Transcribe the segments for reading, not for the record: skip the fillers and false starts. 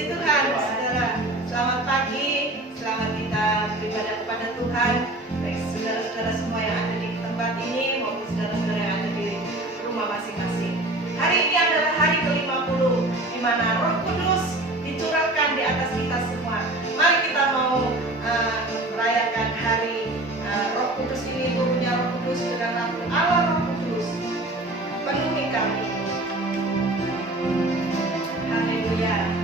Puji Tuhan, saudara. Selamat pagi, selamat kita beribadah kepada Tuhan. Baik saudara-saudara semua yang ada di tempat ini maupun saudara-saudara yang ada di rumah masing-masing. Hari ini adalah hari ke-50 di mana Roh Kudus dicurahkan di atas kita semua. Mari kita mau merayakan hari Roh Kudus ini, turunnya Roh Kudus dengan Allah Roh Kudus penuhi kami. Haleluya.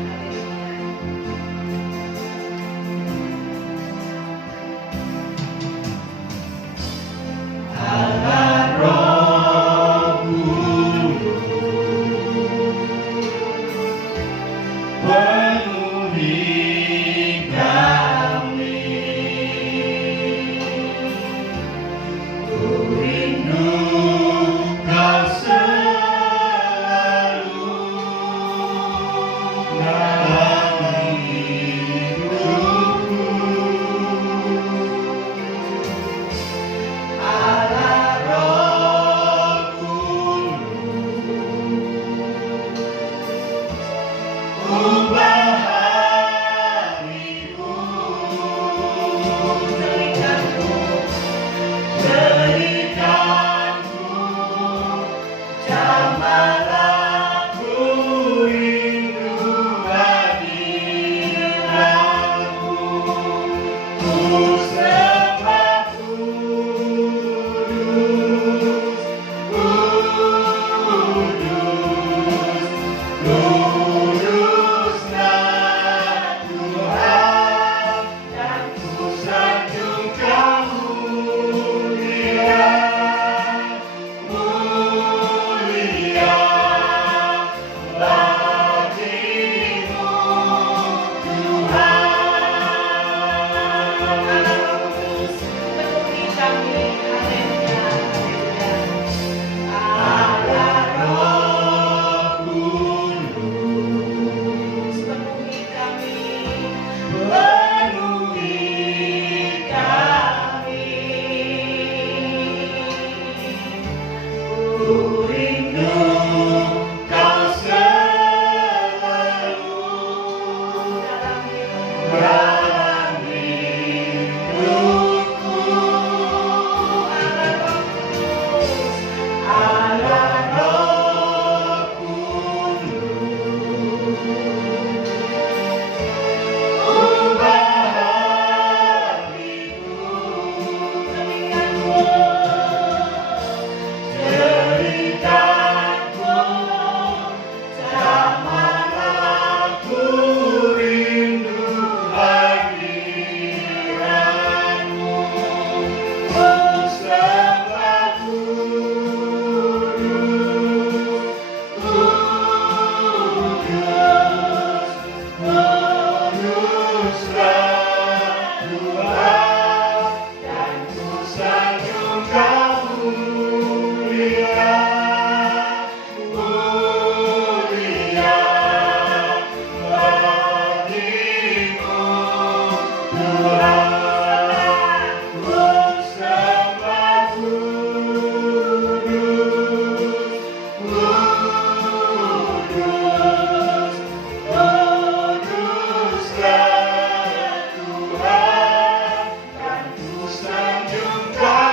God.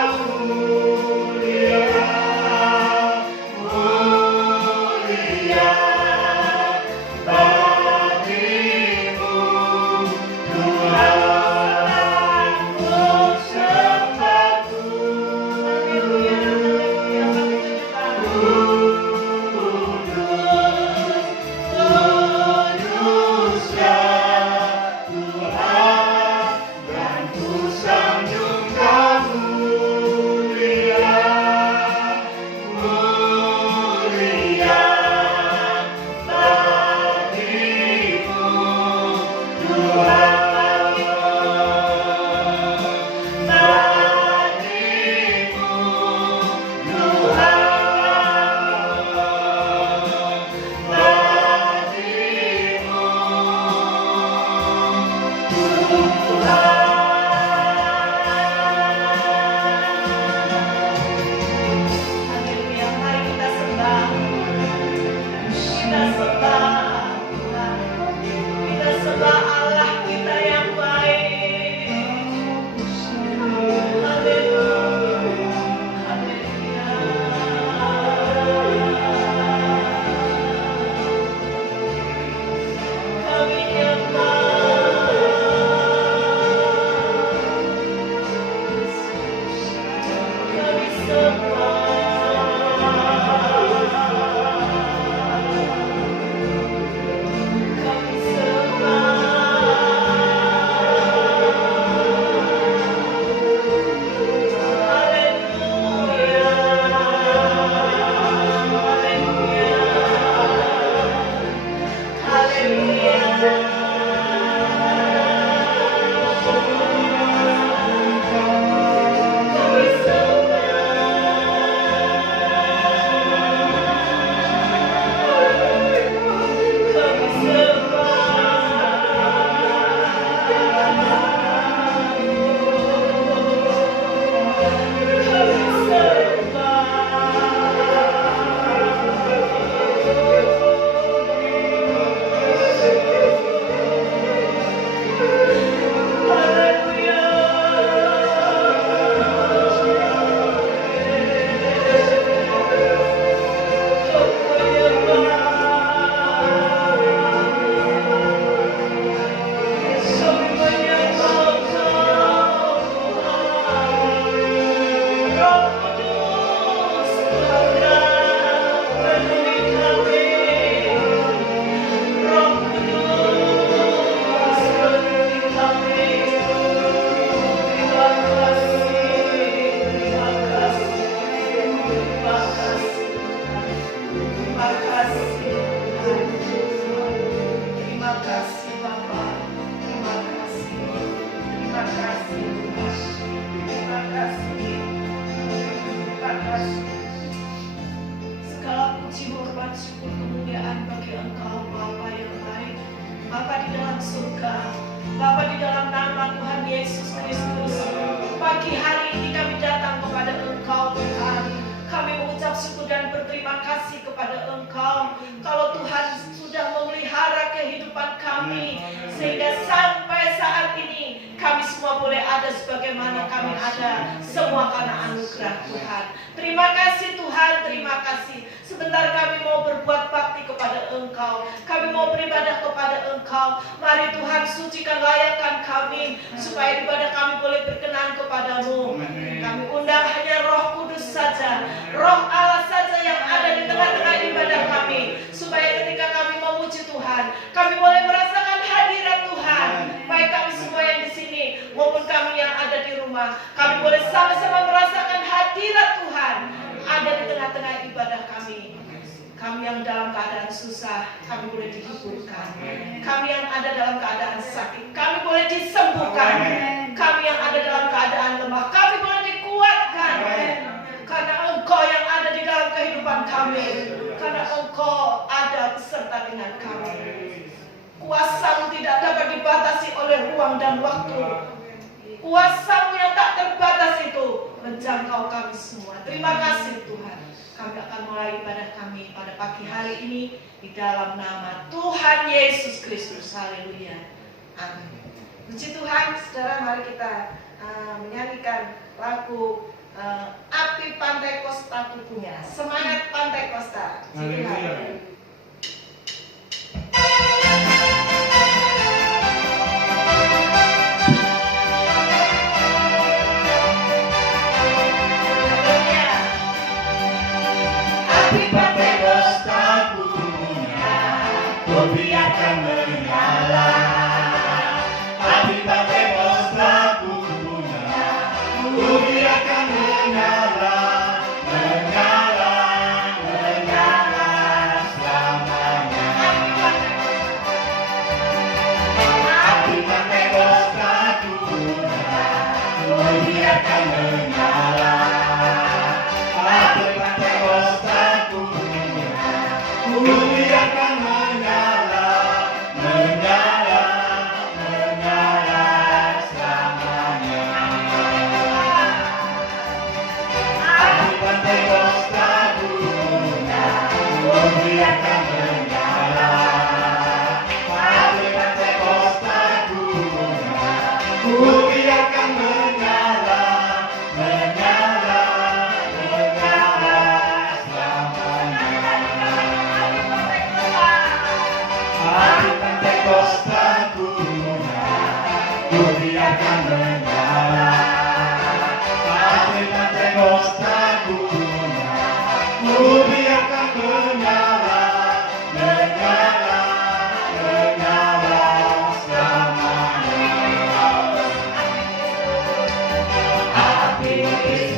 Ku biarkan menyala.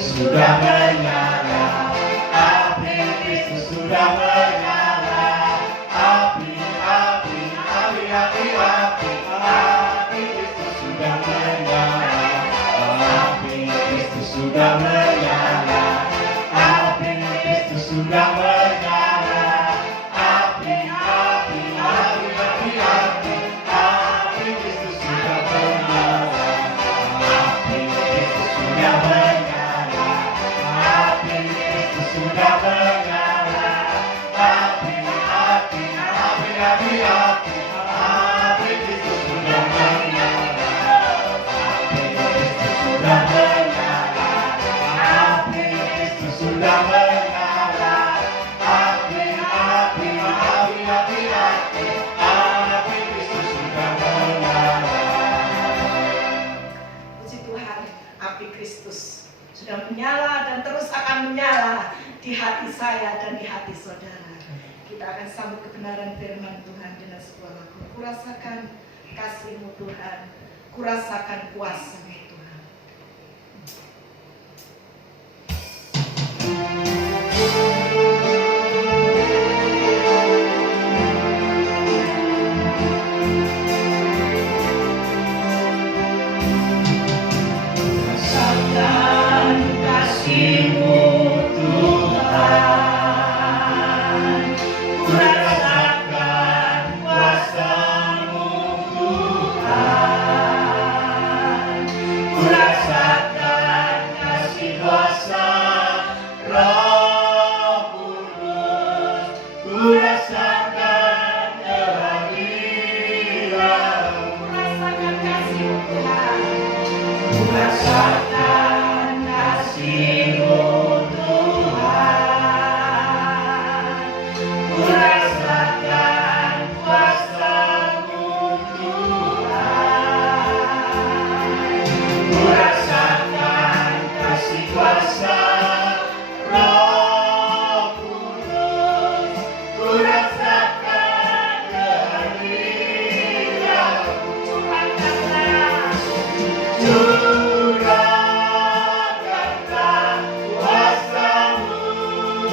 Kristus sudah menyala, api Kristus sudah menyala, api Kristus sudah menyala, api Kristus sudah menyala, api Kristus sudah menyala, api Kristus sudah menyala, api Kristus sudah menyala, api Kristus sudah menyala, api Kristus sudah menyala, api Kristus sudah menyala, api Kristus sudah menyala, api Kristus sudah menyala. Puji Tuhan, api Kristus sudah menyala dan terus akan menyala di hati saya dan di hati saudara. Kita akan sambut kebenaran firman Tuhan dengan sebuah lagu. Kurasakan kasih-Mu Tuhan, kurasakan kuasa-Mu Tuhan. Kurasakan kasih-Mu Tuhan, kurasakan kuasa-Mu Tuhan, kurasakan kasih kuasa Roh Kudus, kurasakan kehadiran-Mu, kurasakan kasih-Mu Tuhan, kurasakan kasih-Mu Tuhan, kurasakan kuasa-Mu Tuhan, kurasakan kasih kuasa Roh Kudus, kurasakan kehadiran-Mu, curahkanlah kuasa-Mu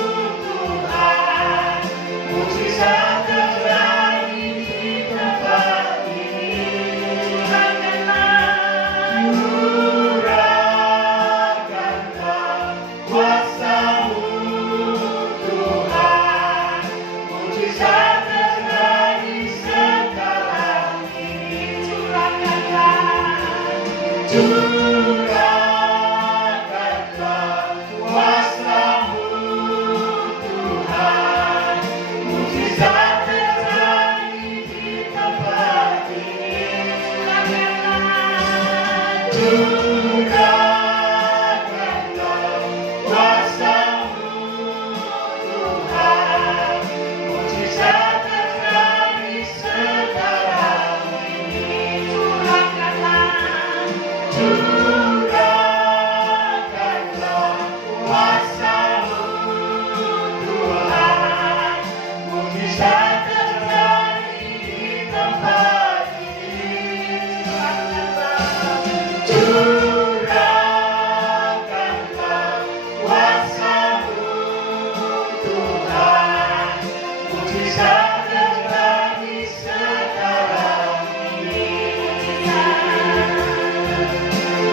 Tuhan, mukjizat terjadi di tempat ini. Curahkanlah kuasa-Mu Tuhan, mukjizat terjadi sekarang ini. Curahkanlah kuasa-Mu Tuhan, mukjizat terjadi di tempat ini. Curahkanlah kuasa-Mu Tuhan, mukjizat terjadi sekarang ini. Curahkanlah kuasa-Mu Tuhan, mukjizat terjadi di tempat ini. Curahkanlah kuasa-Mu Tuhan, mukjizat terjadi sekarang ini.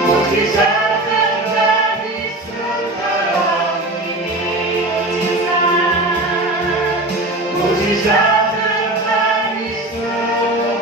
Mukjizat terjadi sekarang ini. Mukjizat terjadi sekarang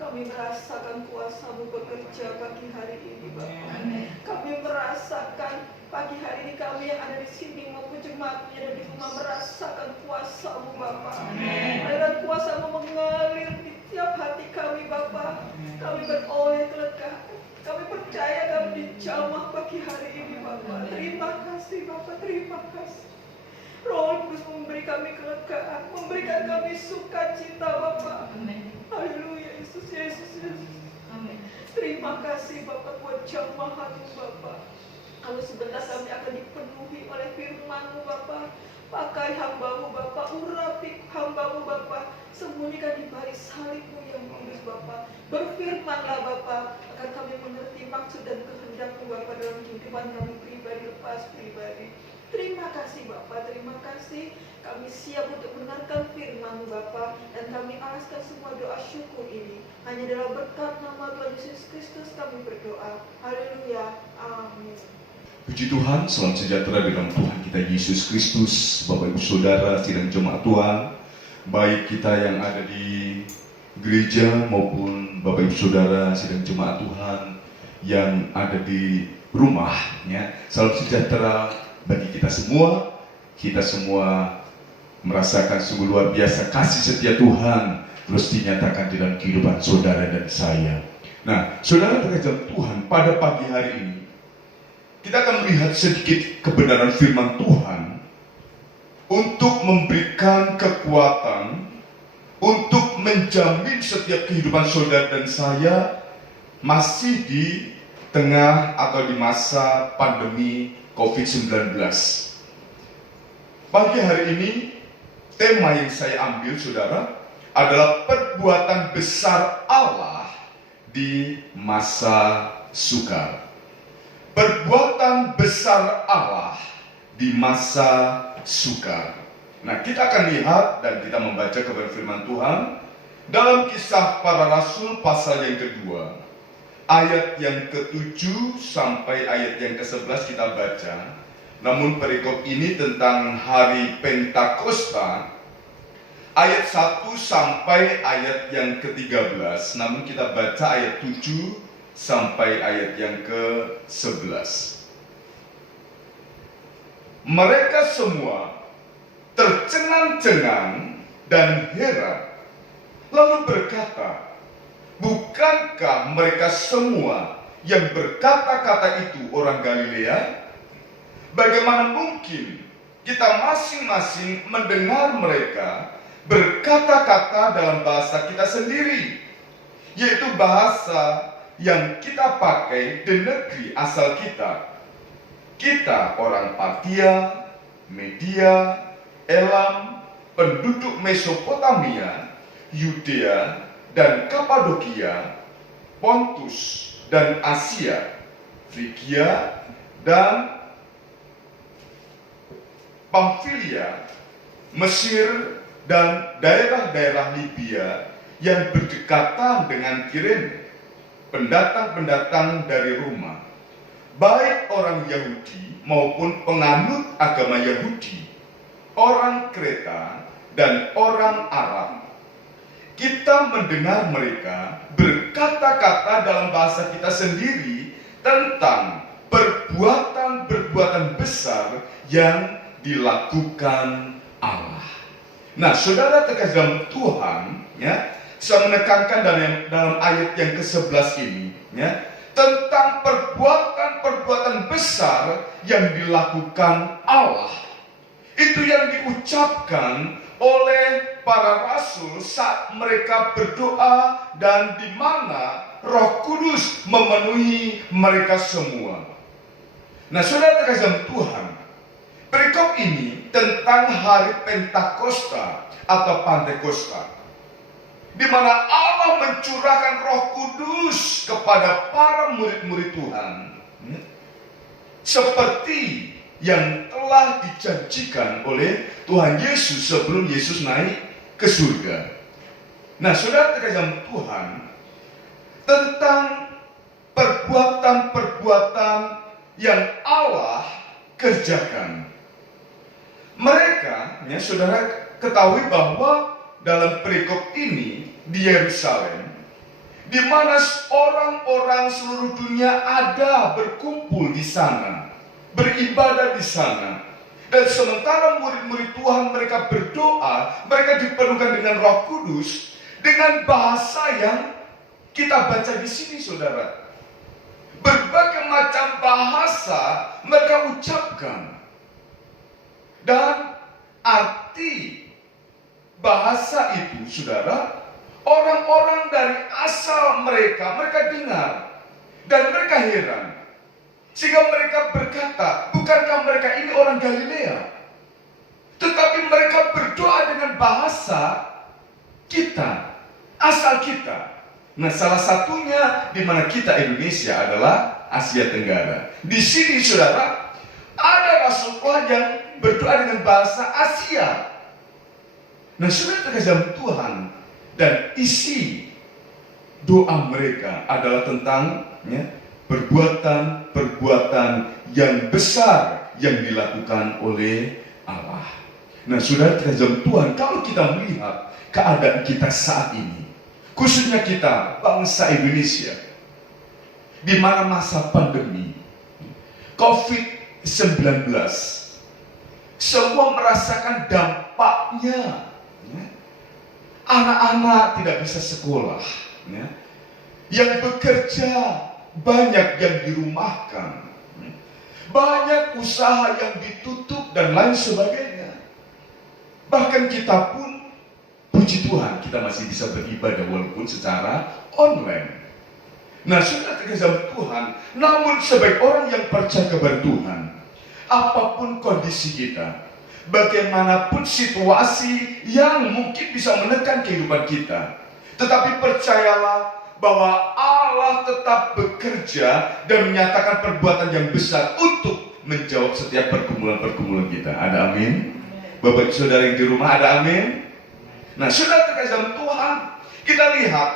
Kami merasakan kuasa-Mu bekerja pagi hari ini, Bapak. Kami merasakan pagi hari ini kami yang ada di sini maupun jemaatnya dan di rumah merasakan kuasa-Mu, Bapak. Dan kuasa-Mu mengalir di tiap hati kami, Bapak. Kami beroleh kelegaan. Kami percaya kami dijamah pagi hari ini, Bapak. Terima kasih, Bapak. Terima kasih. Roh Kudus memberi kami kelegaan, memberikan kami sukacita, Bapak. Haleluya, Yesus, Yesus, Yesus. Terima kasih, Bapak, buat jamahan-Mu, Bapak. Kalau sebentar kami akan dipenuhi oleh firman-Mu Bapa. Pakai hamba-Mu Bapa, urapi hamba-Mu Bapa, sembunyikan di balik salib-Mu yang kudus Bapa. Berfirmanlah Bapa, agar kami mengerti maksud dan kehendak-Mu Bapa dalam kehidupan kami pribadi lepas pribadi. Terima kasih Bapa, terima kasih. Kami siap untuk mendengarkan firman-Mu Bapa, dan kami alaskan semua doa syukur ini hanya dalam berkat nama Tuhan Yesus Kristus kami berdoa. Haleluya, amin. Puji Tuhan, salam sejahtera di dalam Tuhan kita Yesus Kristus. Bapak Ibu Saudara sidang jemaat Tuhan, baik kita yang ada di gereja maupun Bapak Ibu Saudara sidang jemaat Tuhan yang ada di rumah, ya. Salam sejahtera bagi kita semua. Kita semua merasakan sungguh luar biasa kasih setia Tuhan terus dinyatakan di dalam kehidupan saudara dan saya. Nah, saudara terkasih Tuhan, pada pagi hari ini kita akan melihat sedikit kebenaran firman Tuhan untuk memberikan kekuatan, untuk menjamin setiap kehidupan saudara dan saya masih di tengah atau di masa pandemi COVID-19. Pagi hari ini, tema yang saya ambil saudara adalah perbuatan besar Allah di masa sukar. Perbuatan besar Allah di masa sukar. Nah, kita akan lihat dan kita membaca kebenaran firman Tuhan dalam Kisah Para Rasul pasal yang kedua, ayat yang ke-7 sampai ayat yang ke-11 kita baca. Namun perikop ini tentang hari Pentakosta, ayat 1 sampai ayat yang ke-13. Namun kita baca ayat 7 sampai ayat yang ke-11. Mereka semua tercengang-cengang dan heran, lalu berkata, bukankah mereka semua yang berkata-kata itu orang Galilea? Bagaimana mungkin kita masing-masing mendengar mereka berkata-kata dalam bahasa kita sendiri, yaitu bahasa yang kita pakai di negeri asal kita. Kita orang Partia, Media, Elam, penduduk Mesopotamia, Yudea dan Kapadokia, Pontus dan Asia, Frigia dan Pamfilia, Mesir dan daerah-daerah Libya yang berdekatan dengan Kirene, pendatang-pendatang dari Roma, baik orang Yahudi maupun penganut agama Yahudi, orang Kreta dan orang Arab. Kita mendengar mereka berkata-kata dalam bahasa kita sendiri tentang perbuatan-perbuatan besar yang dilakukan Allah. Nah, saudara terkasih dalam Tuhan, ya, saya menekankan dalam ayat yang ke-11 ini, ya, tentang perbuatan-perbuatan besar yang dilakukan Allah. Itu yang diucapkan oleh para rasul saat mereka berdoa dan di mana Roh Kudus memenuhi mereka semua. Nah, saudara terkasih dalam Tuhan, perikop ini tentang hari Pentakosta atau Pantekosta, di mana Allah mencurahkan Roh Kudus kepada para murid-murid Tuhan, seperti yang telah dijanjikan oleh Tuhan Yesus sebelum Yesus naik ke surga. Nah, saudara terkasih dalam Tuhan, tentang perbuatan-perbuatan yang Allah kerjakan. Mereka, ya, saudara ketahui bahwa dalam perikop ini di Yerusalem, di mana orang-orang seluruh dunia ada berkumpul di sana, beribadah di sana, dan sementara murid-murid Tuhan mereka berdoa, mereka dipenuhkan dengan Roh Kudus dengan bahasa yang kita baca di sini, saudara. Berbagai macam bahasa mereka ucapkan, dan arti bahasa itu, saudara, orang-orang dari asal mereka dengar dan mereka heran. Sehingga mereka berkata, bukankah mereka ini orang Galilea? Tetapi mereka berdoa dengan bahasa kita, asal kita. Nah, salah satunya di mana kita Indonesia adalah Asia Tenggara. Di sini saudara, ada Rasulullah yang berdoa dengan bahasa Asia. Nah, saudara terkasih dalam Tuhan, dan isi doa mereka adalah tentang perbuatan-perbuatan yang besar yang dilakukan oleh Allah. Nah, saudara terkasih dalam Tuhan, kalau kita melihat keadaan kita saat ini, khususnya kita bangsa Indonesia, di mana masa pandemi COVID-19, semua merasakan dampaknya. Anak-anak tidak bisa sekolah, yang bekerja banyak yang dirumahkan, banyak usaha yang ditutup dan lain sebagainya. Bahkan kita pun, puji Tuhan, kita masih bisa beribadah walaupun secara online. Nah, sudah terkasih dalam Tuhan, namun sebagai orang yang percaya kepada Tuhan, apapun kondisi kita, bagaimanapun situasi yang mungkin bisa menekan kehidupan kita, tetapi percayalah bahwa Allah tetap bekerja dan menyatakan perbuatan yang besar untuk menjawab setiap pergumulan-pergumulan kita. Ada amin? Bapak saudara yang di rumah, ada amin? Nah, saudara terkasih dalam Tuhan, kita lihat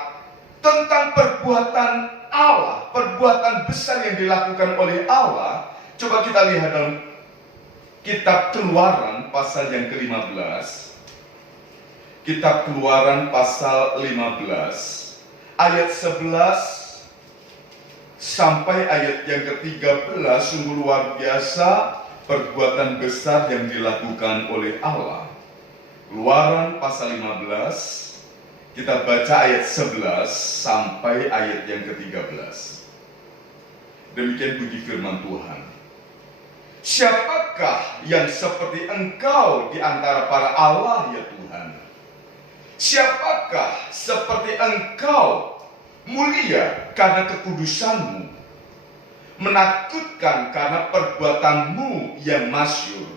tentang perbuatan Allah, perbuatan besar yang dilakukan oleh Allah. Coba kita lihat dalam Kitab Keluaran pasal yang ke-15. Kitab Keluaran pasal 15 ayat 11 sampai ayat yang ke-13. Sungguh luar biasa perbuatan besar yang dilakukan oleh Allah. Keluaran pasal 15, kita baca ayat 11 sampai ayat yang ke-13. Demikian bunyi firman Tuhan. Siapakah yang seperti engkau di antara para Allah, ya Tuhan? Siapakah seperti engkau, mulia karena kekudusanmu, menakutkan karena perbuatanmu yang masyhur?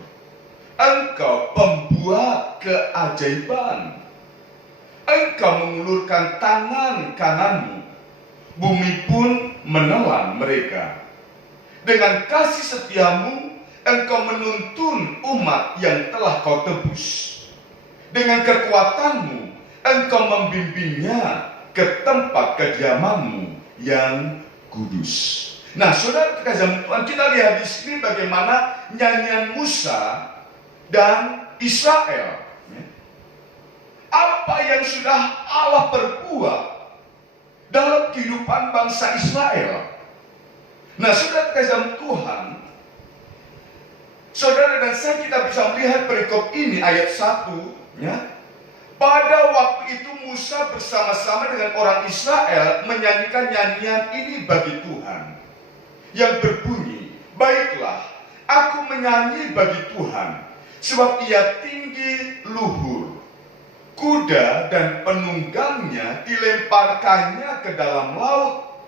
Engkau pembuat keajaiban. Engkau mengulurkan tangan kananmu, bumi pun menelan mereka. Dengan kasih setiamu, engkau menuntun umat yang telah kau tebus. Dengan kekuatanmu, engkau membimbingnya ke tempat kediamanmu yang kudus. Nah, saudara terkasih Tuhan, kita lihat di sini bagaimana nyanyian Musa dan Israel. Apa yang sudah Allah perbuat dalam kehidupan bangsa Israel. Nah, saudara terkasih Tuhan, saudara dan saya kita bisa melihat perikop ini ayat 1, pada waktu itu Musa bersama-sama dengan orang Israel menyanyikan nyanyian ini bagi Tuhan, yang berbunyi, baiklah, aku menyanyi bagi Tuhan, sebab ia tinggi luhur. Kuda dan penunggangnya dilemparkannya ke dalam laut.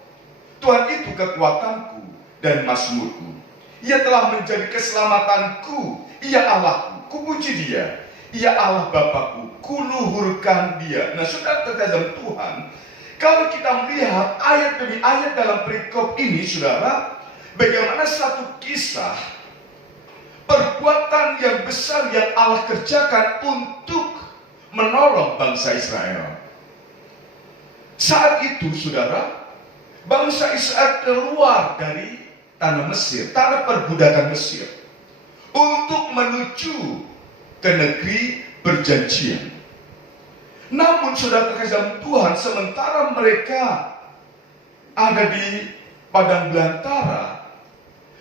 Tuhan itu kekuatanku dan mazmurku. Ia telah menjadi keselamatanku. Ia Allahku, kupuji dia. Ia Allah Bapakku, kuluhurkan dia. Nah, saudara terkasih Tuhan, kalau kita melihat ayat demi ayat dalam perikop ini, saudara, bagaimana satu kisah perbuatan yang besar yang Allah kerjakan untuk menolong bangsa Israel. Saat itu, saudara, bangsa Israel keluar dari tanah Mesir, tanah perbudakan Mesir, untuk menuju ke negeri perjanjian. Namun, saudara terkasih Tuhan, sementara mereka ada di padang belantara,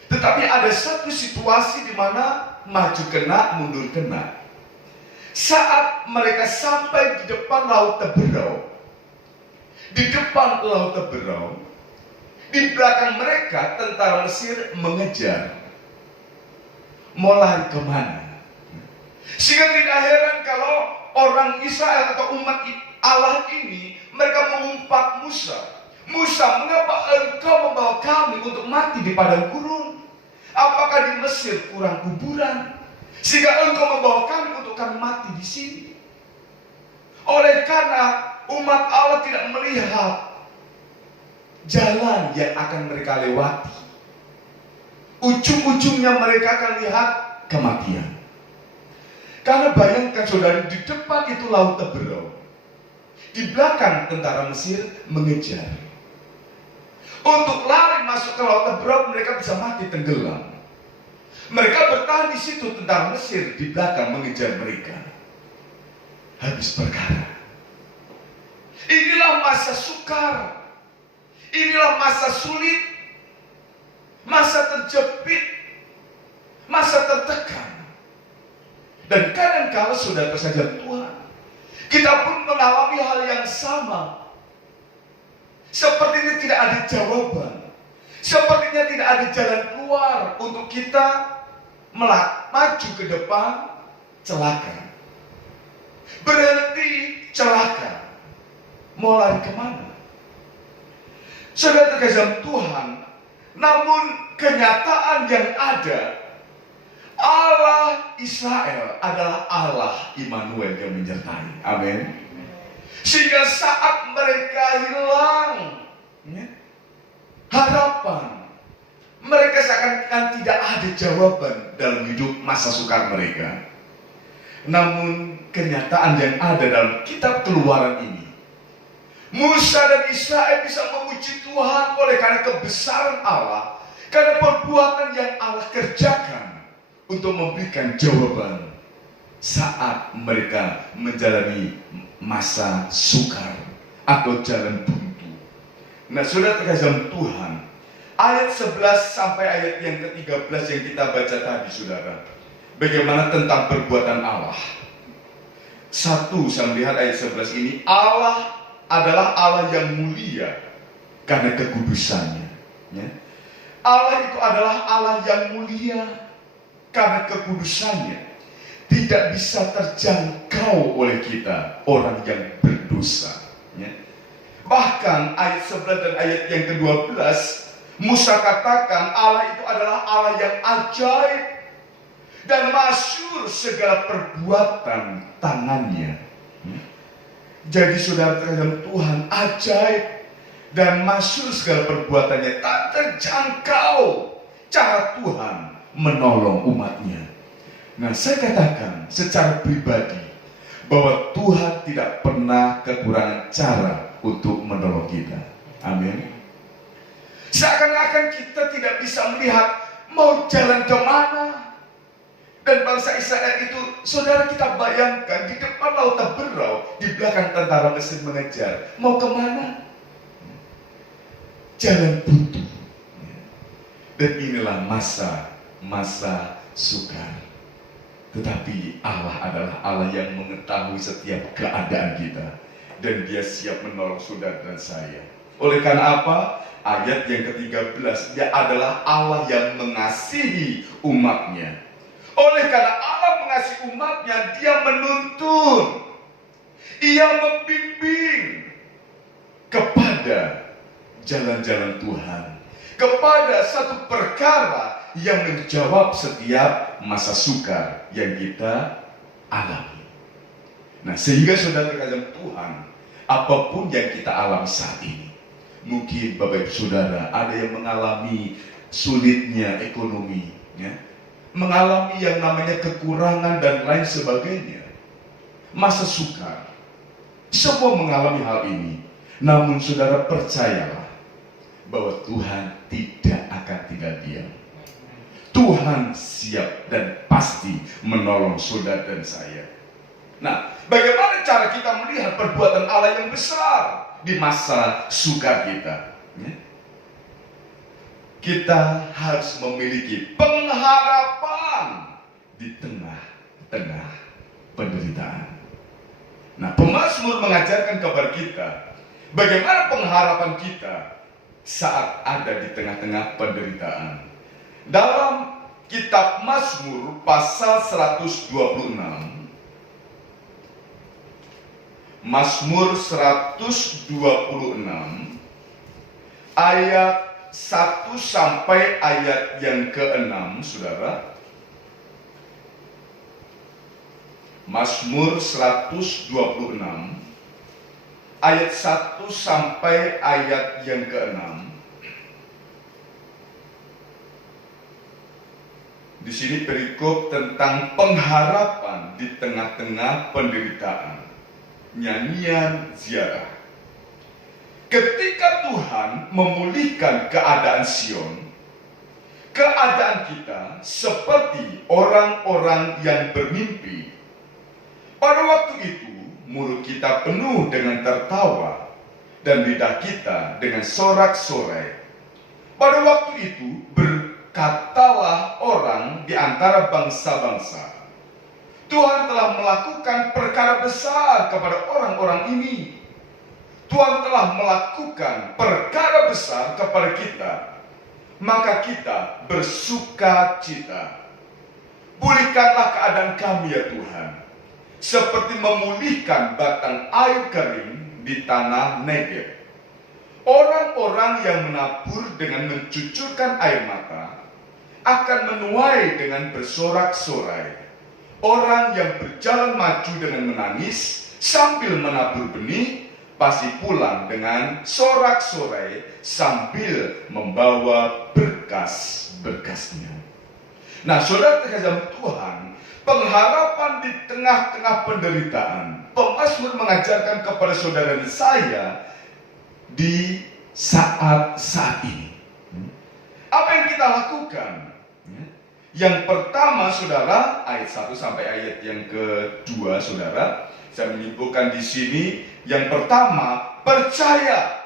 tetapi ada satu situasi di mana maju kena, mundur kena. Saat mereka sampai di depan Laut Teberau, di depan Laut Teberau, di belakang mereka tentara Mesir mengejar. Mau lari kemana? Sehingga tidak heran kalau orang Israel atau umat Allah ini, mereka mengumpat Musa. Musa, mengapa engkau membawa kami untuk mati di padang gurun? Apakah di Mesir kurang kuburan sehingga engkau membawa kami untuk kami mati di sini? Oleh karena umat Allah tidak melihat jalan yang akan mereka lewati, ujung-ujungnya mereka akan lihat kematian. Karena bayangkan saudara, di depan itu laut Teberau, di belakang tentara Mesir mengejar. Untuk lari masuk ke laut Teberau mereka bisa mati tenggelam. Mereka bertahan di situ, tentara Mesir di belakang mengejar mereka. Habis perkara. Inilah masa sukar. Inilah masa sulit. Masa terjepit. Masa tertekan. Dan kadang-kala saudara tersaja Tuhan, kita pun mengalami hal yang sama. Sepertinya tidak ada jawaban. Sepertinya tidak ada jalan keluar untuk kita maju ke depan, celaka. Berhenti, celaka. Mau lari kemana? Saudara terkasih Tuhan, namun kenyataan yang ada, Allah Israel adalah Allah Immanuel yang menyertai. Amin. Sehingga saat mereka hilang harapan, mereka seakan-akan tidak ada jawaban dalam hidup masa sukar mereka. Namun kenyataan yang ada dalam kitab Keluaran ini, Musa dan Israel bisa memuji Tuhan oleh karena kebesaran Allah, karena perbuatan yang Allah kerjakan untuk memberikan jawaban saat mereka menjalani masa sukar atau jalan buntu. Nah, saudara terkasih Tuhan, ayat 11 sampai ayat yang ke-13 yang kita baca tadi, saudara, bagaimana tentang perbuatan Allah. Satu, saya melihat ayat 11 ini, Allah adalah Allah yang mulia karena kekudusannya. Allah itu adalah Allah yang mulia karena kekudusannya. Tidak bisa terjangkau oleh kita, orang yang berdosa. Bahkan ayat 11 dan ayat yang ke-12, Musa katakan Allah itu adalah Allah yang ajaib dan masyhur segala perbuatan tangannya. Jadi saudara terhadap Tuhan ajaib dan masyhur segala perbuatannya, tak terjangkau cara Tuhan menolong umatnya. Nah, saya katakan secara pribadi bahwa Tuhan tidak pernah kekurangan cara untuk menolong kita. Amin. Seakan-akan kita tidak bisa melihat mau jalan kemana. Dan bangsa Israel itu, saudara, kita bayangkan di depan laut Teberau, di belakang tentara Mesir mengejar. Mau kemana? Jalan buntu. Dan inilah masa sukar. Tetapi Allah adalah Allah yang mengetahui setiap keadaan kita, dan Dia siap menolong saudara dan saya. Oleh karena apa? Ayat yang ke-13, Dia adalah Allah yang mengasihi umatnya. Oleh karena Allah mengasihi umatnya, Dia menuntun, Ia membimbing kepada jalan-jalan Tuhan, kepada satu perkara yang menjawab setiap masa sukar yang kita alami. Nah, sehingga saudara terkasih Tuhan, apapun yang kita alami saat ini, mungkin Bapak Ibu Saudara ada yang mengalami sulitnya ekonomi, mengalami yang namanya kekurangan dan lain sebagainya, masa sukar, semua mengalami hal ini. Namun saudara percayalah bahwa Tuhan tidak akan tinggal diam. Tuhan siap dan pasti menolong saudara dan saya. Nah, bagaimana cara kita melihat perbuatan Allah yang besar di masa sukar kita? Kita harus memiliki pengharapan di tengah-tengah penderitaan. Nah, pemazmur mengajarkan kepada kita bagaimana pengharapan kita saat ada di tengah-tengah penderitaan. Dalam kitab Mazmur pasal 126, Mazmur 126 ayat 1 sampai ayat yang ke-6, saudara. Mazmur 126 ayat 1 sampai ayat yang ke-6. Di sini perikop tentang pengharapan di tengah-tengah penderitaan. Nyanyian ziarah. Ketika Tuhan memulihkan keadaan Sion, keadaan kita seperti orang-orang yang bermimpi. Pada waktu itu, mulut kita penuh dengan tertawa dan lidah kita dengan sorak-sorai. Pada waktu itu, berkatalah orang di antara bangsa-bangsa, Tuhan telah melakukan perkara besar kepada orang-orang ini. Tuhan telah melakukan perkara besar kepada kita, maka kita bersuka cita. Pulihkanlah keadaan kami ya Tuhan, seperti memulihkan batang air kering di tanah Negev. Orang-orang yang menabur dengan mencucurkan air mata akan menuai dengan bersorak-sorai. Orang yang berjalan maju dengan menangis sambil menabur benih pasti pulang dengan sorak-sorai sambil membawa berkas-berkasnya. Nah, saudara terkasih Tuhan, pengharapan di tengah-tengah penderitaan. Pemazmur mengajarkan kepada saudara dan saya di saat-saat ini. Apa yang kita lakukan? Yang pertama, saudara, ayat 1 sampai ayat yang kedua, saudara, saya menyimpulkan di sini. Yang pertama, percaya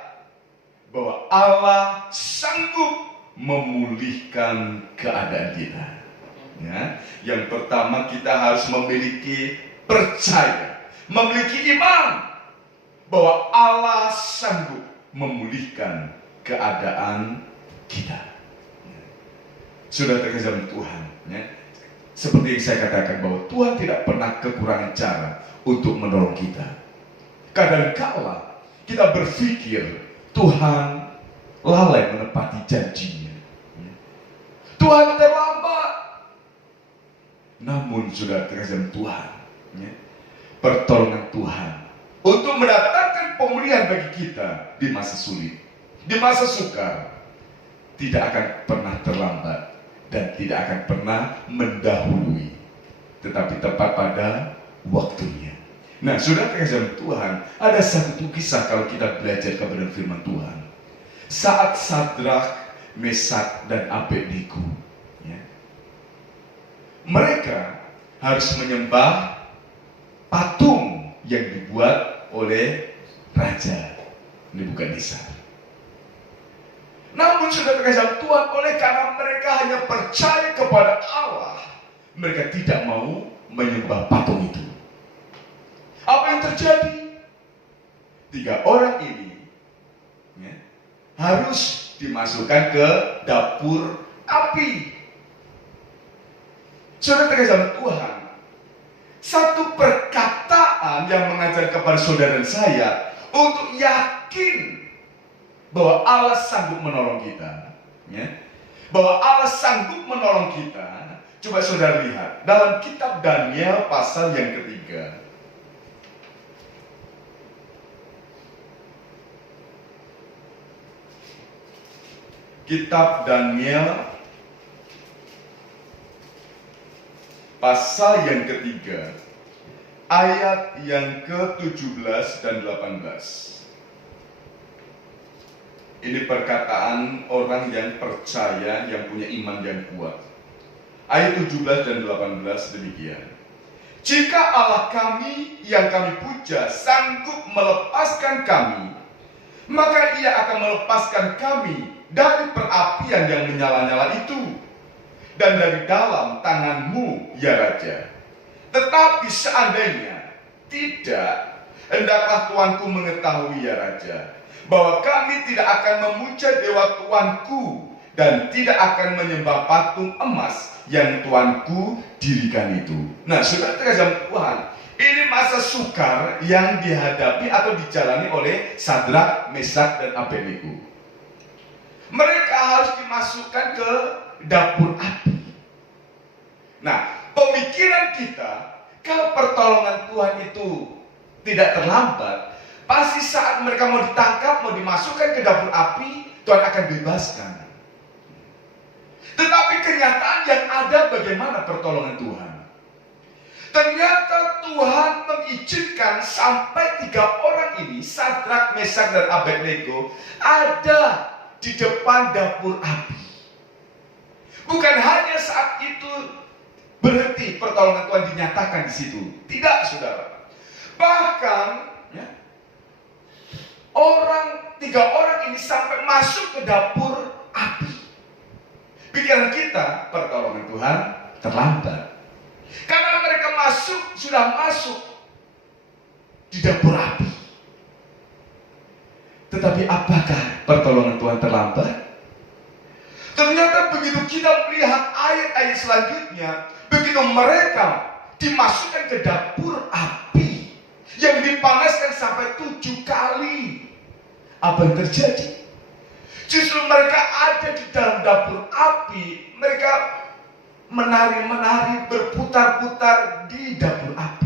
bahwa Allah sanggup memulihkan keadaan kita. Ya. Yang pertama, kita harus memiliki percaya, memiliki iman bahwa Allah sanggup memulihkan keadaan kita. Sudah terkasih Tuhan, ya. Seperti yang saya katakan bahwa Tuhan tidak pernah kekurangan cara untuk menolong kita. Kadang-kala kita berpikir Tuhan lalai menepati janjinya. Tuhan terlambat. Namun sudah terkasih Tuhan, ya, pertolongan Tuhan untuk mendatangkan pemulihan bagi kita di masa sulit, di masa sukar, tidak akan pernah terlambat dan tidak akan pernah mendahului, tetapi tepat pada waktunya. Nah, sudah terkasih Tuhan, ada satu kisah kalau kita belajar kepada firman Tuhan. Saat Sadrak, Mesak, dan Abednego, ya, mereka harus menyembah patung yang dibuat oleh Raja Nebukadnezar. Namun sudah terkasih Tuhan, oleh karena mereka hanya percaya kepada Allah, mereka tidak mau menyembah patung itu. Apa yang terjadi? 3 orang ini, ya, harus dimasukkan ke dapur api. Saudara terkasih Tuhan, satu perkataan yang mengajar kepada saudara dan saya untuk yakin bahwa Allah sanggup menolong kita, ya, bahwa Allah sanggup menolong kita. Coba saudara lihat dalam kitab Daniel pasal yang ketiga. Kitab Daniel pasal yang ketiga, ayat yang ke-17 dan 18. Ini perkataan orang yang percaya, yang punya iman yang kuat. Ayat 17 dan 18 demikian. Jika Allah kami yang kami puja sanggup melepaskan kami, maka Ia akan melepaskan kami dari perapian yang menyala-nyala itu dan dari dalam tangan-Mu, ya Raja. Tetapi seandainya tidak, hendaklah Tuanku mengetahui, ya Raja, bahwa kami tidak akan memuja dewa Tuanku dan tidak akan menyembah patung emas yang Tuanku dirikan itu. Nah, saudara terkasih Tuhan, ini masa sukar yang dihadapi atau dijalani oleh Sadrak, Mesak, dan Abednego. Mereka harus dimasukkan ke dapur api. Nah, pemikiran kita, kalau pertolongan Tuhan itu tidak terlambat, pasti saat mereka mau ditangkap, mau dimasukkan ke dapur api, Tuhan akan bebaskan. Tetapi kenyataan yang ada, bagaimana pertolongan Tuhan? Ternyata Tuhan mengizinkan sampai 3 orang ini, Sadrak, Mesak, dan Abednego, ada di depan dapur api. Bukan hanya saat itu berhenti pertolongan Tuhan dinyatakan di situ. Tidak, saudara. Bahkan, ya, 3 orang ini sampai masuk ke dapur api. Pikiran kita, pertolongan Tuhan terlambat. Karena mereka sudah masuk di dapur api. Tetapi apakah pertolongan Tuhan terlambat? Ternyata begitu kita melihat ayat-ayat selanjutnya, begitu mereka dimasukkan ke dapur api yang dipanaskan sampai 7 kali, apa yang terjadi? Justru mereka ada di dalam dapur api, mereka menari-menari, berputar-putar di dapur api.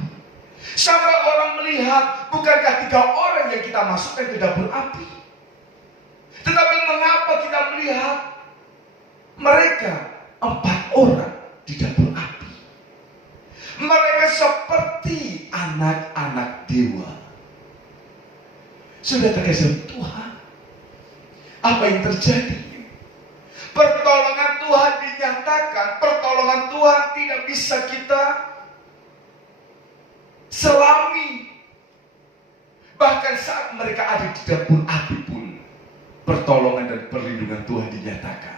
Sampai orang melihat, bukankah 3 orang yang kita masukkan ke dapur api? Tetapi mengapa kita melihat mereka 4 orang di dapur api? Mereka seperti anak-anak dewa. Sudah terkesan Tuhan, apa yang terjadi? Pertolongan Tuhan dinyatakan, pertolongan Tuhan tidak bisa kita selami. Bahkan saat mereka ada di dapur api pun, pertolongan dan perlindungan Tuhan dinyatakan.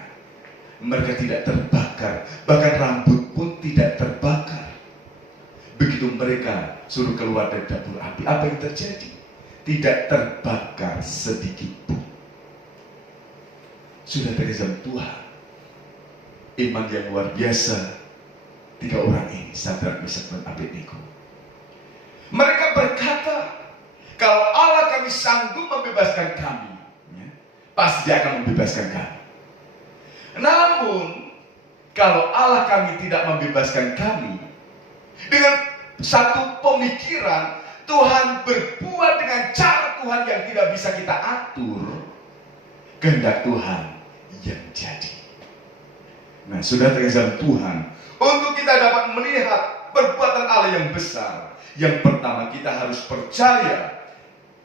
Mereka tidak terbakar, bahkan rambut pun tidak terbakar. Begitu mereka suruh keluar dari dapur api, apa yang terjadi? Tidak terbakar sedikit pun. Sudah terkesan Tuhan, iman yang luar biasa 3 orang ini, Sadrak, Mesak, dan Abednego. Mereka berkata, kalau Allah kami sanggup membebaskan kami, ya, pasti Dia akan membebaskan kami. Namun, kalau Allah kami tidak membebaskan kami, dengan satu pemikiran, Tuhan berbuat dengan cara Tuhan yang tidak bisa kita atur, kehendak Tuhan yang jadi. Nah, sudah terkesan Tuhan, untuk kita dapat melihat perbuatan Allah yang besar, yang pertama kita harus percaya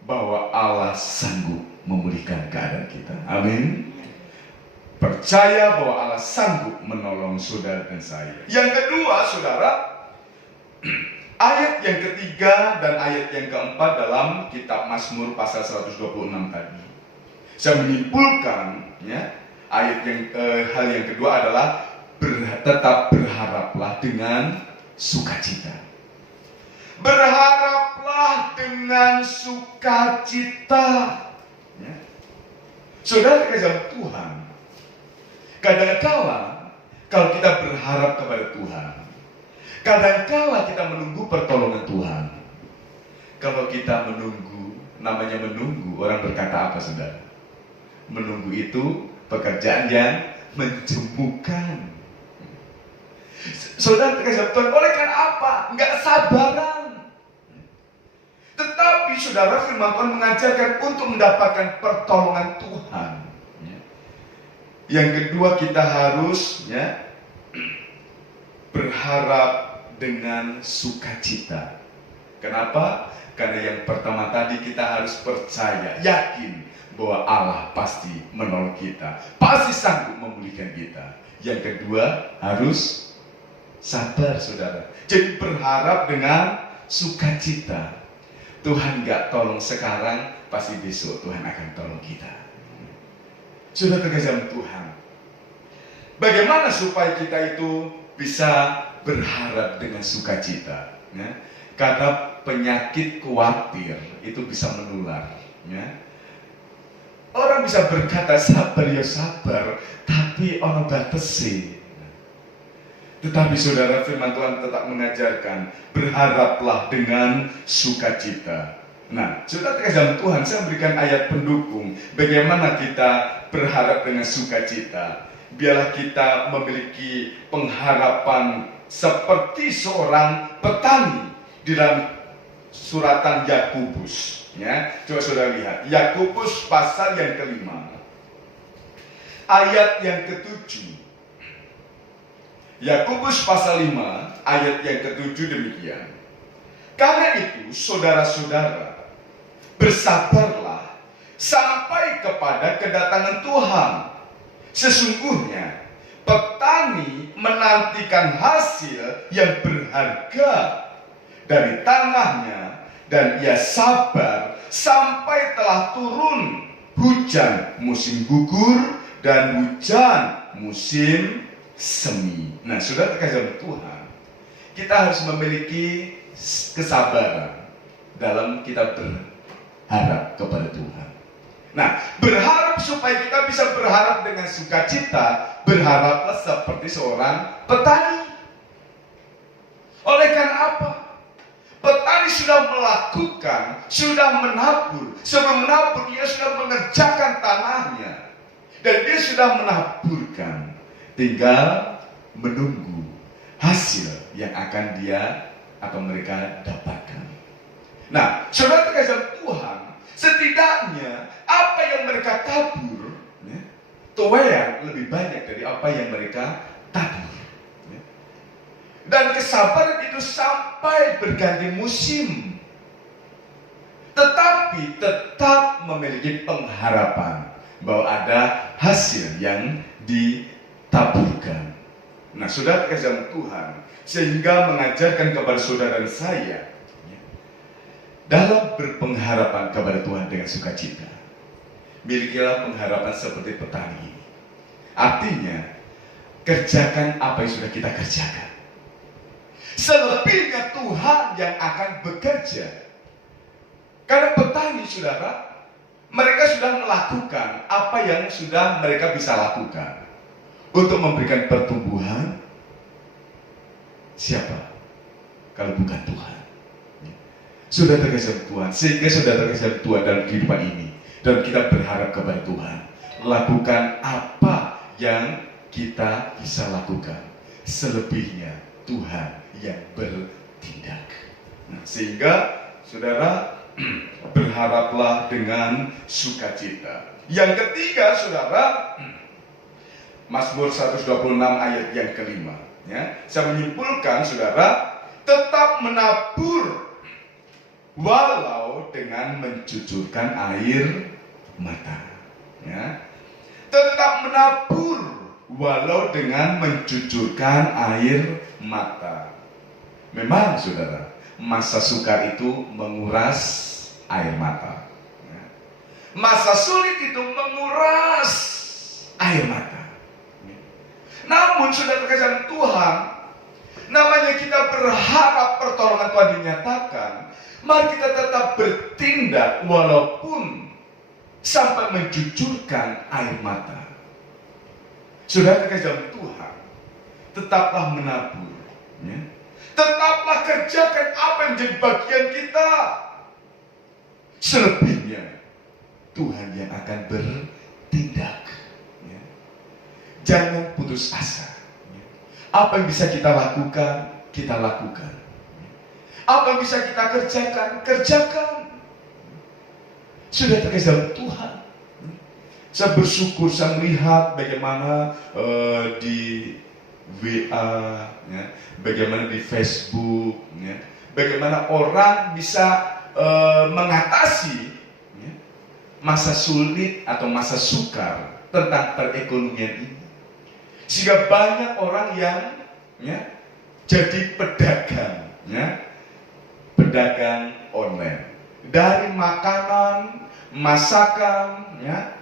bahwa Allah sanggup memulihkan keadaan kita. Amin. Percaya bahwa Allah sanggup menolong saudara dan saya. Yang kedua, saudara, ayat yang ketiga dan ayat yang keempat dalam kitab Mazmur pasal 126 tadi. Saya menyimpulkan, ya, hal yang kedua adalah tetap berharaplah dengan sukacita. Berharaplah dengan sukacita. Ya. Saudara terkesan Tuhan, kadang-kala kalau kita berharap kepada Tuhan, kadang-kala kita menunggu pertolongan Tuhan. Kalau kita menunggu, namanya menunggu, orang berkata apa, saudara? Menunggu itu pekerjaan yang menjemukan. Saudara terkesan Tuhan, oleh karena apa? Enggak sabaran. Tetapi saudara, firman Tuhan mengajarkan untuk mendapatkan pertolongan Tuhan. Yang kedua, kita harus, ya, berharap dengan sukacita. Kenapa? Karena yang pertama tadi kita harus percaya, yakin bahwa Allah pasti menolong kita, pasti sanggup memulihkan kita. Yang kedua, harus sabar, saudara. Jadi berharap dengan sukacita. Tuhan gak tolong sekarang, pasti besok Tuhan akan tolong kita. Sudah terkesan Tuhan. Bagaimana supaya kita itu bisa berharap dengan sukacita? Ya? Karena penyakit khawatir itu bisa menular. Ya? Orang bisa berkata sabar ya sabar, tapi orang batasi. Tetapi saudara, firman Tuhan tetap mengajarkan, berharaplah dengan sukacita. Nah, saudara terkasih dalam Tuhan, saya berikan ayat pendukung bagaimana kita berharap dengan sukacita. Biarlah kita memiliki pengharapan seperti seorang petani di dalam suratan Yakobus. Ya, coba saudara lihat Yakobus pasal yang kelima, ayat yang ketujuh. Yakobus pasal 5 ayat yang ketujuh demikian. Karena itu, saudara-saudara, bersabarlah sampai kepada kedatangan Tuhan. Sesungguhnya petani menantikan hasil yang berharga dari tanahnya, dan ia sabar sampai telah turun hujan musim gugur dan hujan musim semi. Nah, saudara terkasih dalam Tuhan, kita harus memiliki kesabaran dalam kita berharap kepada Tuhan. Nah, berharap supaya kita bisa berharap dengan sukacita, berharaplah seperti seorang petani. Oleh karena apa? Petani sudah melakukan, sudah menabur. Sebelum menabur, dia sudah mengerjakan tanahnya. Dan dia sudah menaburkan. Tinggal menunggu hasil yang akan dia atau mereka dapatkan. Nah, saudara terkasih dalam Tuhan, setidaknya apa yang mereka tabur, ya, tuayan lebih banyak dari apa yang mereka tabur. Ya. Dan kesabaran itu sampai berganti musim, tetapi tetap memiliki pengharapan bahwa ada hasil yang ditaburkan. Nah, saudara terkasih dalam Tuhan, sehingga mengajarkan kepada saudara dan saya dalam berpengharapan kepada Tuhan dengan sukacita. Milikilah pengharapan seperti petani ini. Artinya, kerjakan apa yang sudah kita kerjakan. Selebihnya Tuhan yang akan bekerja. Karena petani, saudara, mereka sudah melakukan apa yang sudah mereka bisa lakukan untuk memberikan pertumbuhan. Siapa kalau bukan Tuhan? Sudah terkasih Tuhan, sehingga sudah terkasih Tuhan dalam kehidupan ini, dan kita berharap kepada Tuhan, lakukan apa yang kita bisa lakukan. Selebihnya Tuhan yang bertindak. Nah, sehingga saudara berharaplah dengan sukacita. Yang ketiga, saudara, Mazmur 126 ayat yang kelima. Ya, saya menyimpulkan, saudara, tetap menabur walau dengan mencucurkan air mata. Ya, tetap menabur walau dengan mencucurkan air mata. Memang, saudara, masa sukar itu menguras air mata. Ya. Masa sulit itu menguras air mata. Namun, saudara terkasih Tuhan, namanya kita berharap pertolongan Tuhan dinyatakan, mari kita tetap bertindak walaupun sampai mencucurkan air mata. Saudara terkasih Tuhan, tetaplah menabur, ya. Tetaplah kerjakan apa yang menjadi bagian kita. Selebihnya Tuhan yang akan bertindak. Jangan putus asa. Apa yang bisa kita lakukan, kita lakukan. Apa yang bisa kita kerjakan, kerjakan. Sudah terkasih dalam Tuhan. Saya bersyukur, saya melihat bagaimana di WA, ya, bagaimana di Facebook, ya, bagaimana orang bisa mengatasi, ya, masa sulit atau masa sukar tentang perekonomian ini. Sehingga banyak orang yang, ya, jadi pedagang, ya, pedagang online. Dari makanan, masakan, ya,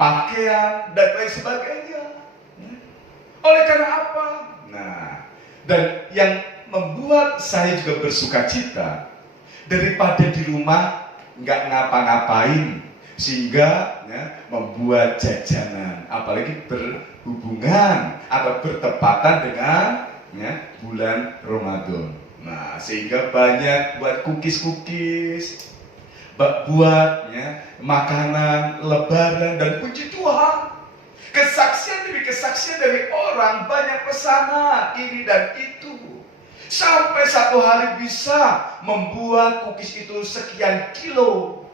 pakaian, dan lain sebagainya. Ya. Oleh karena apa? Nah, dan yang membuat saya juga bersukacita, daripada di rumah nggak ngapa-ngapain, sehingga, ya, membuat jajanan, apalagi berhubungan atau bertepatan dengan, ya, bulan Ramadan. Nah, sehingga banyak buat cookies-cookies, buat ya, makanan, lebaran, dan puji Tuhan. Kesaksian demi kesaksian dari orang, banyak pesanan ini dan itu. Sampai satu hari bisa membuat cookies itu sekian kilo.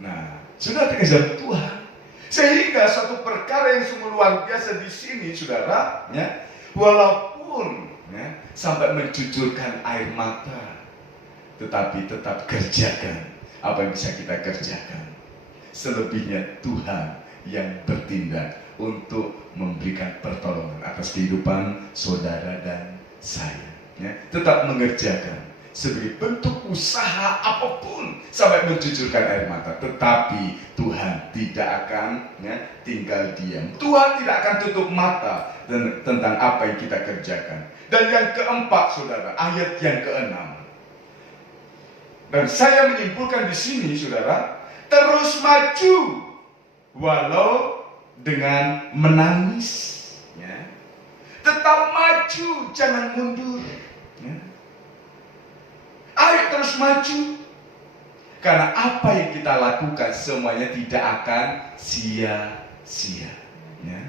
Nah, sudah terkejar Tuhan. Sehingga suatu perkara yang sungguh luar biasa di sini, saudara, ya, walaupun ya, sampai mencucurkan air mata, tetapi tetap kerjakan apa yang bisa kita kerjakan. Selebihnya Tuhan yang bertindak untuk memberikan pertolongan atas kehidupan saudara dan saya. Ya, tetap mengerjakan sebagai bentuk usaha apapun sampai mencucurkan air mata. Tetapi Tuhan tidak akan ya, tinggal diam. Tuhan tidak akan tutup mata tentang apa yang kita kerjakan. Dan yang keempat, saudara, ayat yang keenam. Dan saya menyimpulkan di sini, saudara, terus maju walau dengan menangis, ya. Tetap maju, jangan mundur, ya. Ayo terus maju, karena apa yang kita lakukan semuanya tidak akan sia-sia, ya.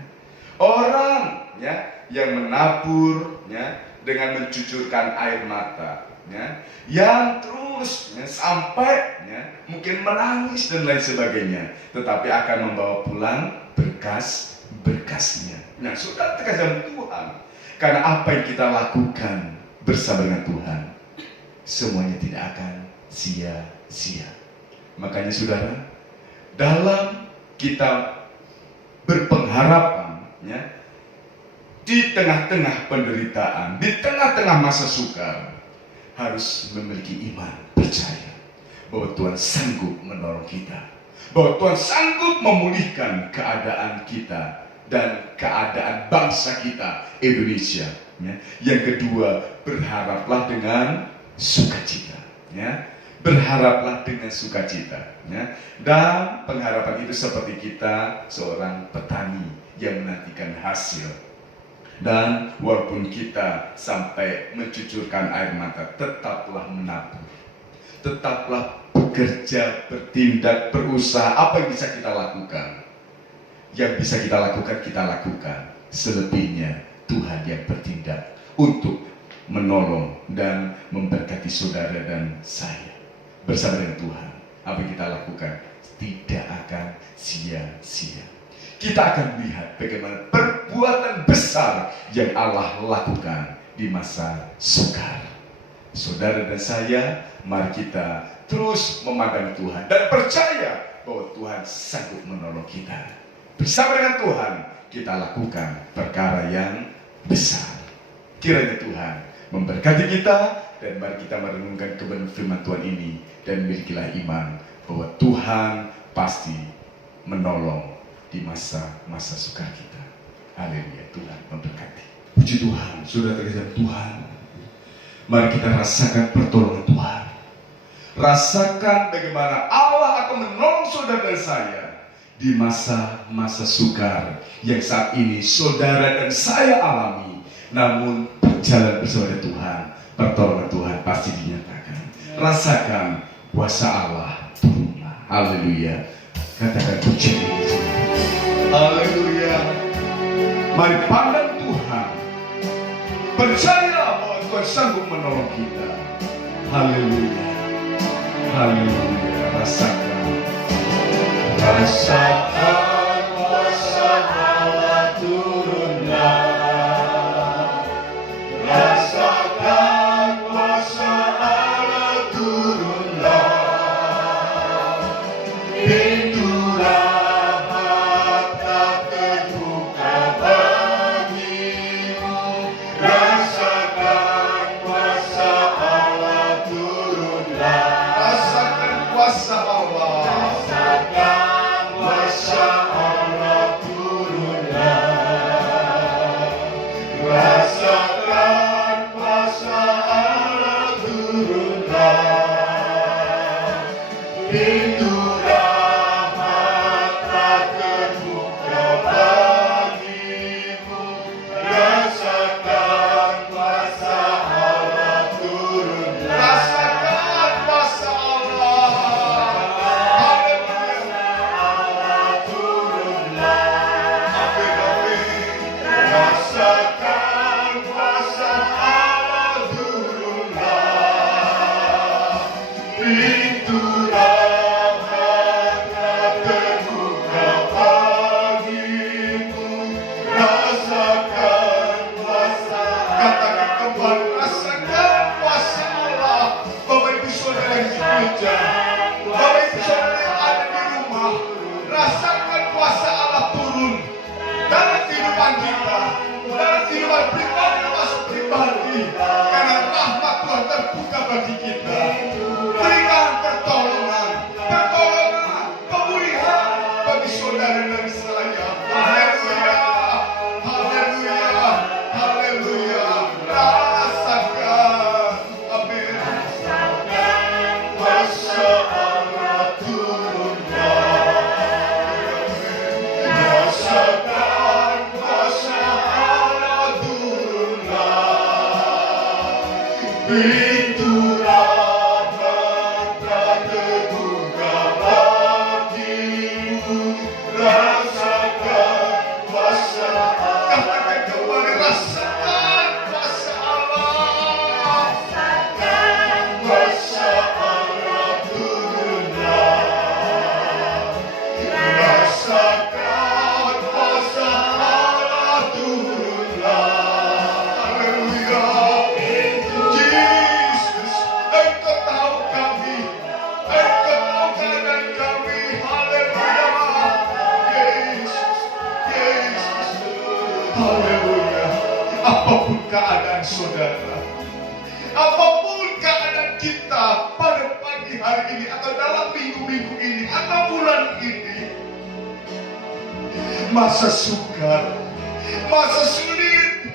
Orang ya yang menabur ya dengan mencucurkan air mata, ya, yang terus ya, sampai ya, mungkin menangis dan lain sebagainya, tetapi akan membawa pulang berkas-berkasnya. Nah, sudah terkasih Tuhan, karena apa yang kita lakukan bersama dengan Tuhan, semuanya tidak akan sia-sia. Makanya saudara, dalam kita berpengharapan ya, di tengah-tengah penderitaan, di tengah-tengah masa sukar, harus memiliki iman, percaya bahwa Tuhan sanggup menolong kita, bahwa Tuhan sanggup memulihkan keadaan kita dan keadaan bangsa kita Indonesia. Ya. Yang kedua, berharaplah dengan sukacita. Ya. Berharaplah dengan sukacita. Ya. Dan pengharapan itu seperti kita seorang petani yang menantikan hasil. Dan walaupun kita sampai mencucurkan air mata, tetaplah menabur, tetaplah bekerja, bertindak, berusaha. Apa yang bisa kita lakukan? Yang bisa kita lakukan. Selebihnya Tuhan yang bertindak untuk menolong dan memberkati saudara dan saya. Bersama dengan Tuhan, apa yang kita lakukan tidak akan sia-sia. Kita akan melihat bagaimana perbuatan besar yang Allah lakukan di masa sukar. Saudara dan saya, mari kita terus memandang Tuhan dan percaya bahwa Tuhan sanggup menolong kita. Bersama dengan Tuhan, kita lakukan perkara yang besar. Kiranya Tuhan memberkati kita, dan mari kita merenungkan kebenaran firman Tuhan ini dan milikilah iman bahwa Tuhan pasti menolong di masa-masa sukar kita. Haleluya, Tuhan memberkati. Puji Tuhan, sudah terkasih Tuhan. Mari kita rasakan pertolongan Tuhan. Rasakan bagaimana Allah akan menolong saudara dan saya di masa-masa sukar yang saat ini saudara dan saya alami. Namun berjalan bersama Tuhan, pertolongan Tuhan pasti dinyatakan. Rasakan kuasa Allah turunlah. Haleluya. Katakan puji Tuhan. Haleluya. Mari pandang Tuhan. Percaya bahwa Tuhan sanggup menolong kita. Haleluya. Haleluya. Rasakan. Rasakan kuasa Allah turunlah. Rasakan kuasa Allah turunlah. Kuasa Allah, rasakan kuasa pintu rahmat terbuka bagimu. Rasakan kuasa, katakan kembali, rasakan kuasa Allah. Bapak Ibu Saudara yang di gereja, Bapak Ibu Saudara yang ada di rumah, rasakan kuasa Allah turun dalam kehidupan kita, dalam kehidupan pribadi masuk pribadi, karena rahmat Tuhan terbuka bagi kita. Berikan pertolongan, pemulihan bagi saudara dan saya. Haleluya, haleluya, haleluya. Rasakan, amin. Kuasa Allah turunlah. Rasakan kuasa Allah turunlah. Pintu rahmat terbuka bagimu. Rasakan kuasa Allah. Katakan kembali, rasakan kuasa Allah. Kuasa Allah turunlah. Rasakan kuasa Allah turunlah. Haleluya. Yesus, Engkau tahu kami, Engkau tahu keadaan kami. Haleluya. Yesus, Yesus. Haleluya. Apapun keadaan saudara, apapun keadaan kita pada pagi hari ini atau dalam minggu-minggu ini atau bulan ini, masa sukar, masa sulit,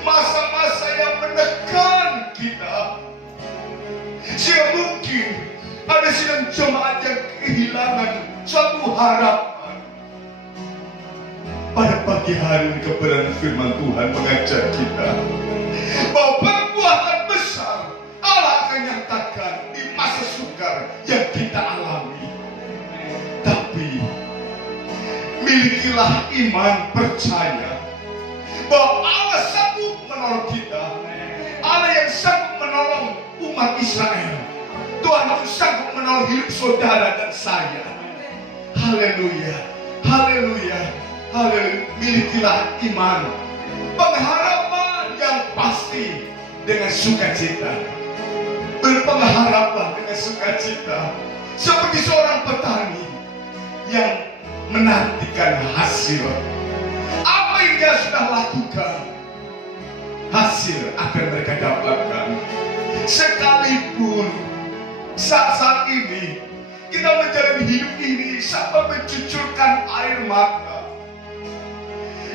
masa-masa yang menekan kita, sehingga mungkin ada sedang jemaat yang kehilangan suatu harapan. Pada pagi hari ini kebenaran firman Tuhan mengajar kita bahwa perbuatan besar Allah akan nyatakan di masa sukar yang kita alami. Tapi milikilah iman percaya bahwa Allah sanggup menolong kita. Allah yang sanggup menolong umat Israel, Tuhan pun sanggup menolong hidup saudara dan saya. Haleluya, haleluya, haleluya. Milikilah iman, pengharapan yang pasti dengan sukacita. Berpengharapan dengan sukacita, seperti seorang petani yang menantikan hasil. Apa yang dia sudah lakukan, hasil akan mereka dapatkan. Sekalipun saat ini kita menjalani hidup ini sampai mencucurkan air mata,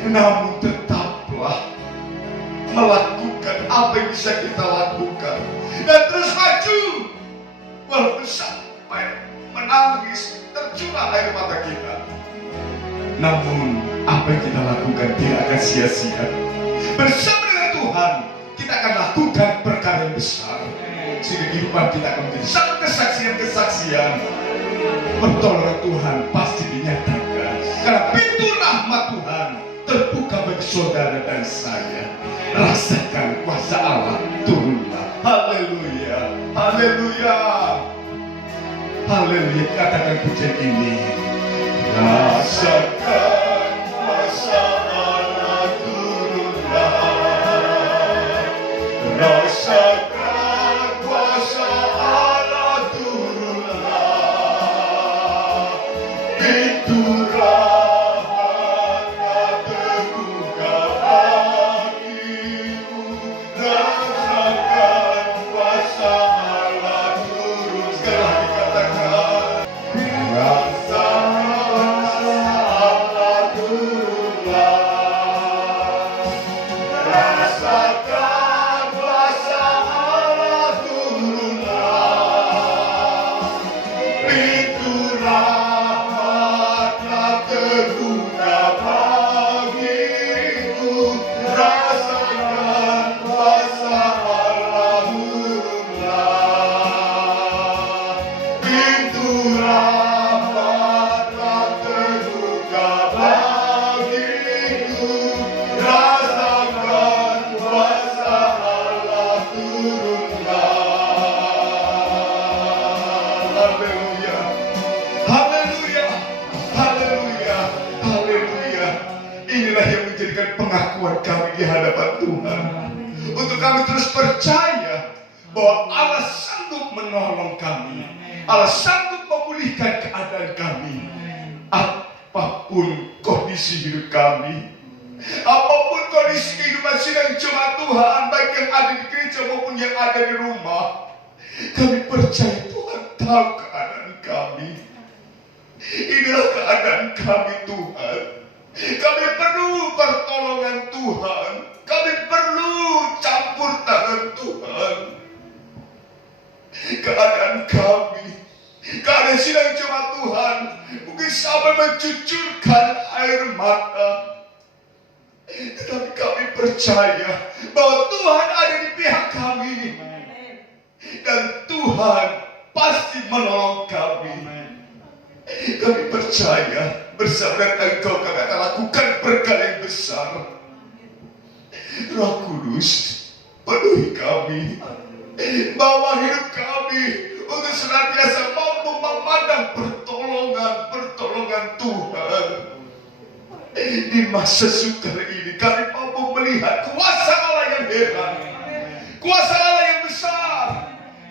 namun tetaplah melakukan apa yang bisa kita lakukan dan terus maju walaupun sampai menangis tercurah air mata kita. Namun apa yang kita lakukan tidak akan sia-sia. Bersama dengan Tuhan kita akan lakukan perkara yang besar, sehingga kehidupan kita akan menjadi satu kesaksian-kesaksian. Pertolongan Tuhan pasti dinyatakan karena pintu rahmat Tuhan terbuka bagi saudara dan saya. Rasakan kuasa Allah turunlah. Haleluya, haleluya, haleluya. Katakan pujian ini. Rasakan kuasa Allah turunlah. Rasakan kuasa Allah turunlah. Pintu rahmat terbuka bagimu. Rasakan kuasa Allah turun. Sekali lagi katakan, rasakan kuasa Allah pengakuan kami di hadapan Tuhan. Untuk kami terus percaya bahwa Allah sanggup menolong kami. Allah sanggup memulihkan keadaan kami. Apapun kondisi hidup kami, apapun kondisi kehidupan sidang jemaat Tuhan, baik yang ada di gereja maupun yang ada di rumah, kami percaya Tuhan tahu keadaan kami. Inilah keadaan kami Tuhan. Kami perlu pertolongan Tuhan. Kami perlu campur tangan Tuhan. Keadaan kami, keadaan sidang jemaat Tuhan, mungkin sampai mencucurkan air mata. Tetapi kami percaya bahwa Tuhan ada di pihak kami. Dan Tuhan pasti menolong kami. Kami percaya bersama dengan Engkau kami akan lakukan perkara yang besar. Roh Kudus, penuhi kami, bawa hidup kami untuk senantiasa mampu memandang pertolongan Tuhan. Di masa sukar ini kami mampu melihat kuasa Allah yang hebat, kuasa Allah yang besar,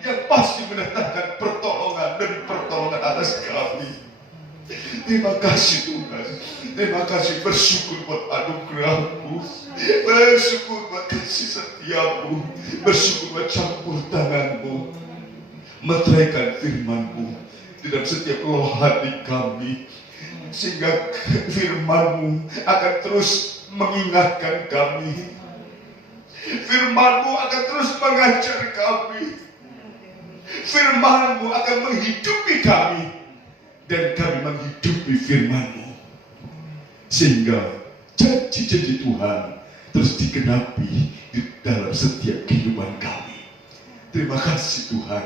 yang pasti mendatangkan pertolongan demi pertolongan atas kami. Terima kasih Tuhan. Terima kasih, bersyukur buat anugerah-Mu, bersyukur buat kasih setia-Mu, bersyukur buat campur tangan-Mu, meteraikan firman-Mu di dalam setiap loh hati kami, sehingga firman-Mu akan terus mengingatkan kami. Firman-Mu akan terus mengajar kami. Firman-Mu akan menghidupi kami. Dan kami menghidupi firman-Mu, sehingga janji-janji Tuhan terus digenapi di dalam setiap kehidupan kami. Terima kasih Tuhan.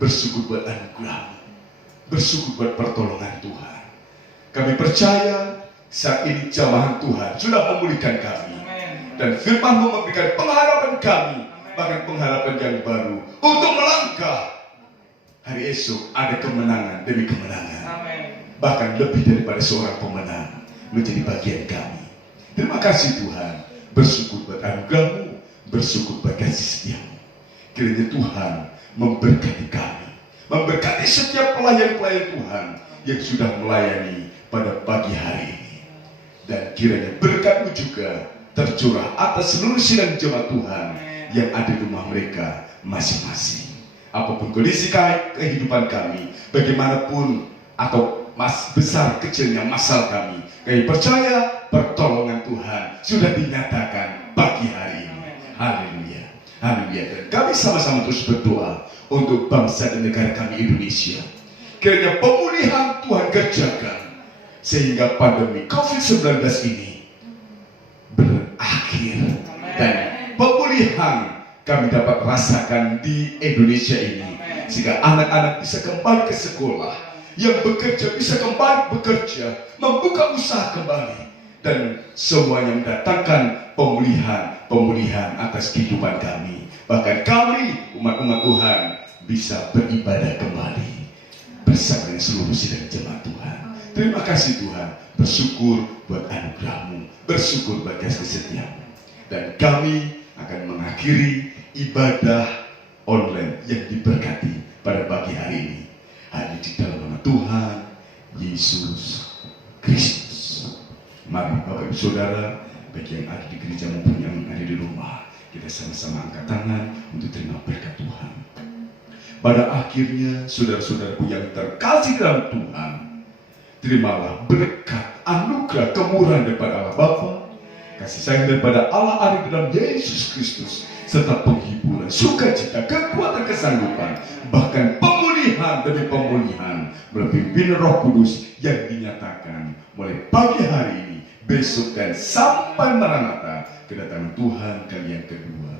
Bersyukur buat anugerah-Mu, bersyukur buat pertolongan Tuhan. Kami percaya saat ini jamahan Tuhan sudah memulihkan kami. Dan firman-Mu memberikan pengharapan kami, bahkan pengharapan yang baru untuk melangkah. Hari esok ada kemenangan demi kemenangan. Bahkan lebih daripada seorang pemenang menjadi bagian kami. Terima kasih Tuhan. Bersyukur buat anugerah-Mu, bersyukur buat kasih setia-Mu. Kiranya Tuhan memberkati kami, memberkati setiap pelayan-pelayan Tuhan yang sudah melayani pada pagi hari ini. Dan kiranya berkat-Mu juga tercurah atas seluruh sidang jemaat Tuhan yang ada di rumah mereka masing-masing. Apapun kondisi kehidupan kami, bagaimanapun atau besar kecilnya masalah kami percaya pertolongan Tuhan sudah dinyatakan pagi hari ini. Haleluya, haleluya. Dan kami sama-sama terus berdoa untuk bangsa dan negara kami Indonesia. Kiranya pemulihan Tuhan kerjakan sehingga pandemi COVID-19 ini berakhir dan pemulihan kami dapat rasakan di Indonesia ini, sehingga anak-anak bisa kembali ke sekolah, yang bekerja bisa kembali bekerja, membuka usaha kembali, dan semuanya mendatangkan pemulihan atas kehidupan kami. Bahkan kami umat-umat Tuhan bisa beribadah kembali bersama dengan seluruh sidang jemaat Tuhan. Terima kasih Tuhan. Bersyukur buat anugerah-Mu, bersyukur buat kasih setia-Mu. Dan kami akan mengakhiri ibadah online yang diberkati pada pagi hari ini. Hanya di dalam nama Tuhan Yesus Kristus. Mari Bapak Ibu Saudara, baik yang ada di gereja maupun yang ada di rumah, kita sama-sama angkat tangan untuk terima berkat Tuhan. Pada akhirnya, saudara-saudaraku yang terkasih dalam Tuhan, terimalah berkat, anugerah, kemurahan daripada Allah Bapa, kasih sayang daripada Allah ada dalam Yesus Kristus, serta penghiburan, sukacita, kekuatan, kesanggupan, bahkan pemulihan demi pemulihan melalui pimpinan Roh Kudus yang dinyatakan mulai pagi hari ini, besok dan sampai Maranatha kedatangan Tuhan kali yang kedua,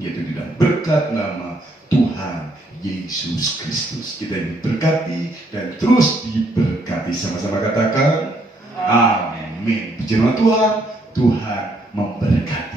yaitu di dalam berkat nama Tuhan Yesus Kristus. Kita diberkati dan terus diberkati. Sama-sama katakan amin. Puji nama Tuhan, Tuhan memberkati.